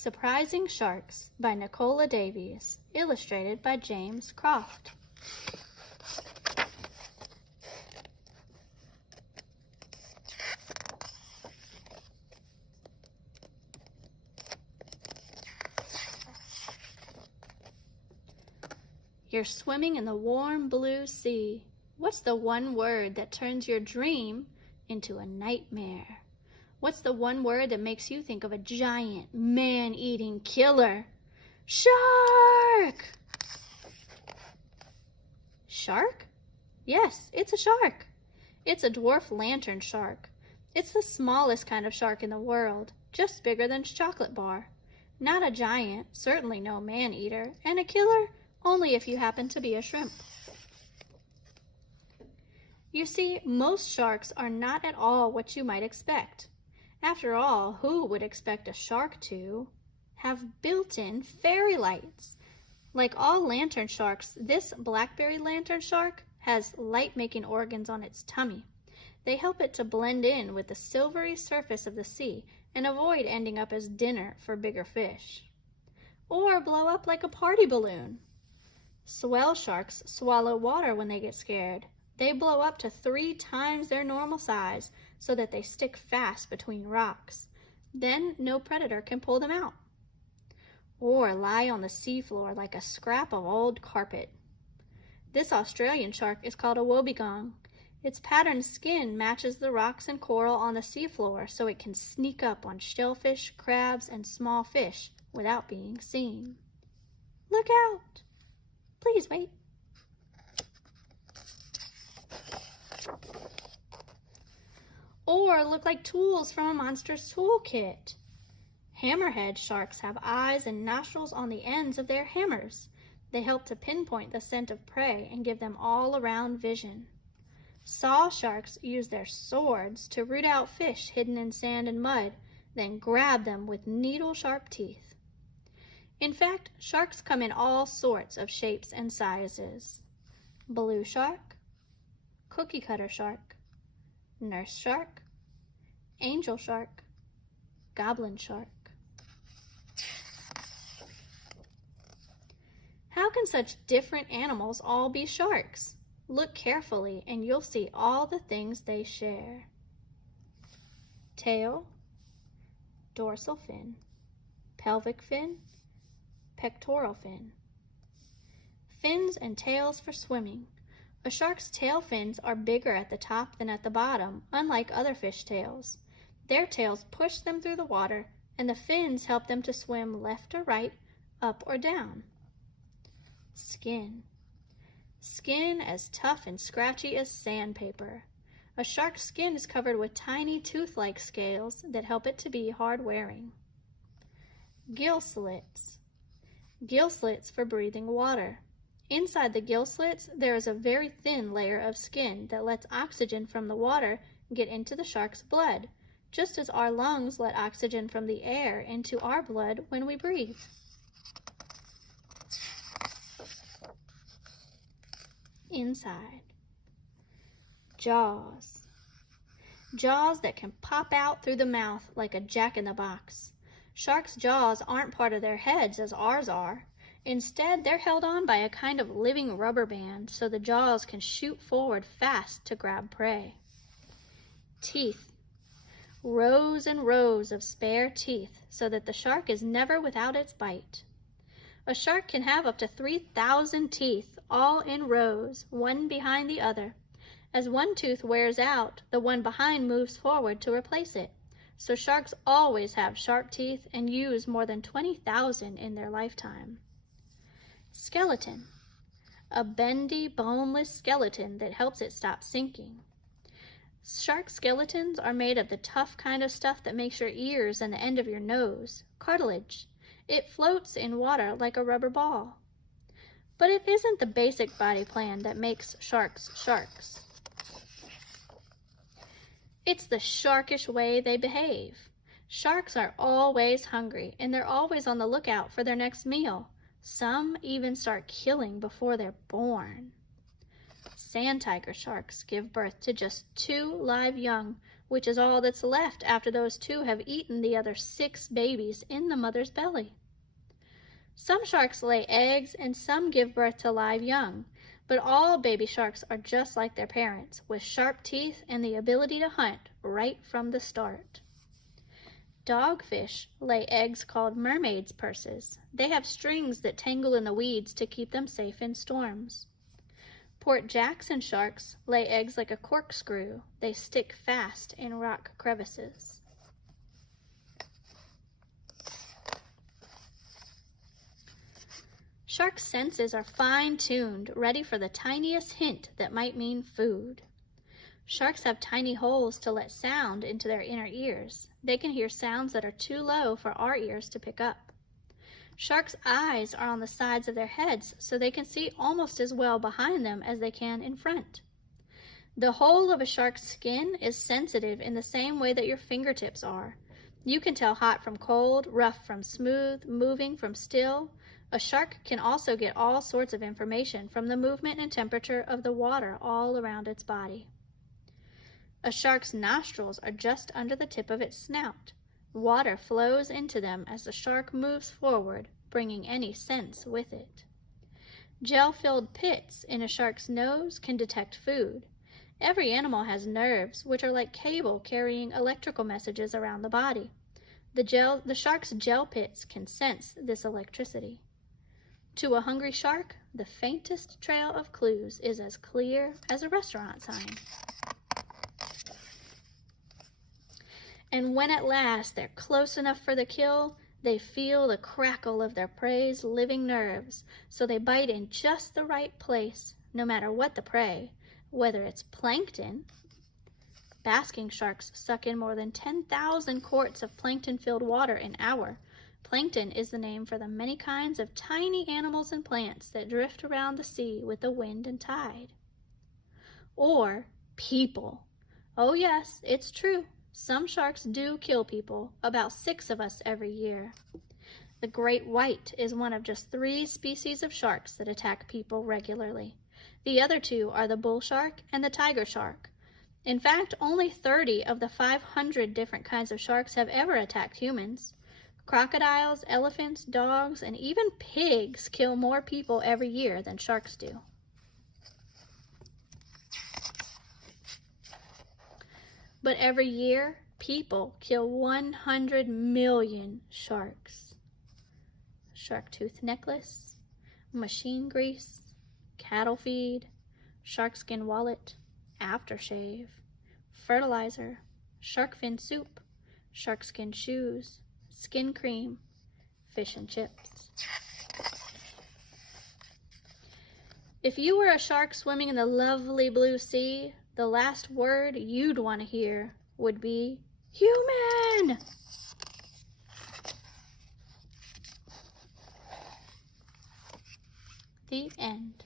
Surprising Sharks by Nicola Davies, illustrated by James Croft. You're swimming in the warm blue sea. What's the one word that turns your dream into a nightmare? What's the one word that makes you think of a giant, man-eating killer? Shark! Shark? Yes, it's a shark. It's a dwarf lantern shark. It's the smallest kind of shark in the world, just bigger than a chocolate bar. Not a giant, certainly no man-eater, and a killer only if you happen to be a shrimp. You see, most sharks are not at all what you might expect. After all, who would expect a shark to have built-in fairy lights? Like all lantern sharks, this blackberry lantern shark has light-making organs on its tummy. They help it to blend in with the silvery surface of the sea and avoid ending up as dinner for bigger fish. Or blow up like a party balloon. Swell sharks swallow water when they get scared. They blow up to 3 times their normal size so that they stick fast between rocks. Then no predator can pull them out. Or lie on the seafloor like a scrap of old carpet. This Australian shark is called a wobbegong. Its patterned skin matches the rocks and coral on the seafloor so it can sneak up on shellfish, crabs, and small fish without being seen. Look out! Please wait. Or look like tools from a monster's toolkit. Hammerhead sharks have eyes and nostrils on the ends of their hammers. They help to pinpoint the scent of prey and give them all-around vision. Saw sharks use their swords to root out fish hidden in sand and mud, then grab them with needle-sharp teeth. In fact, sharks come in all sorts of shapes and sizes. Blue shark, cookie cutter shark, nurse shark, angel shark, goblin shark. How can such different animals all be sharks? Look carefully and you'll see all the things they share. Tail, dorsal fin, pelvic fin, pectoral fin. Fins and tails for swimming. A shark's tail fins are bigger at the top than at the bottom, unlike other fish tails. Their tails push them through the water, and the fins help them to swim left or right, up or down. Skin. Skin as tough and scratchy as sandpaper. A shark's skin is covered with tiny tooth-like scales that help it to be hard-wearing. Gill slits. Gill slits for breathing water. Inside the gill slits, there is a very thin layer of skin that lets oxygen from the water get into the shark's blood, just as our lungs let oxygen from the air into our blood when we breathe. Inside. Jaws. Jaws that can pop out through the mouth like a jack-in-the-box. Sharks' jaws aren't part of their heads as ours are. Instead, they're held on by a kind of living rubber band so the jaws can shoot forward fast to grab prey. Teeth. Rows and rows of spare teeth so that the shark is never without its bite. A shark can have up to 3,000 teeth, all in rows, one behind the other. As one tooth wears out, the one behind moves forward to replace it. So sharks always have sharp teeth and use more than 20,000 in their lifetime. Skeleton. A bendy, boneless skeleton that helps it stop sinking. Shark skeletons are made of the tough kind of stuff that makes your ears and the end of your nose, cartilage. It floats in water like a rubber ball. But it isn't the basic body plan that makes sharks sharks. It's the sharkish way they behave. Sharks are always hungry, and they're always on the lookout for their next meal. Some even start killing before they're born. Sand tiger sharks give birth to just 2 live young which is all that's left after those two have eaten the other 6 babies in the mother's belly. Some sharks lay eggs and some give birth to live young, but all baby sharks are just like their parents, with sharp teeth and the ability to hunt right from the start. Dogfish lay eggs called mermaids' purses. They have strings that tangle in the weeds to keep them safe in storms. Port Jackson sharks lay eggs like a corkscrew. They stick fast in rock crevices. Sharks' senses are fine-tuned, ready for the tiniest hint that might mean food. Sharks have tiny holes to let sound into their inner ears. They can hear sounds that are too low for our ears to pick up. Sharks' eyes are on the sides of their heads, so they can see almost as well behind them as they can in front. The whole of a shark's skin is sensitive in the same way that your fingertips are. You can tell hot from cold, rough from smooth, moving from still. A shark can also get all sorts of information from the movement and temperature of the water all around its body. A shark's nostrils are just under the tip of its snout. Water flows into them as the shark moves forward, bringing any sense with it. Gel-filled pits in a shark's nose can detect food. Every animal has nerves, which are like cable carrying electrical messages around the body. The shark's gel pits can sense this electricity. To a hungry shark, the faintest trail of clues is as clear as a restaurant sign. And when at last they're close enough for the kill, they feel the crackle of their prey's living nerves, so they bite in just the right place, no matter what the prey, whether it's plankton. Basking sharks suck in more than 10,000 quarts of plankton-filled water an hour. Plankton is the name for the many kinds of tiny animals and plants that drift around the sea with the wind and tide. Or people. Oh yes, it's true. Some sharks do kill people, about 6 of us every year. The great white is one of just 3 species of sharks that attack people regularly. The other 2 are the bull shark and the tiger shark. In fact, only 30 of the 500 different kinds of sharks have ever attacked humans. Crocodiles, elephants, dogs, and even pigs kill more people every year than sharks do. But every year, people kill 100 million sharks. Shark tooth necklace, machine grease, cattle feed, shark skin wallet, aftershave, fertilizer, shark fin soup, shark skin shoes, skin cream, fish and chips. If you were a shark swimming in the lovely blue sea, the last word you'd want to hear would be human! The end.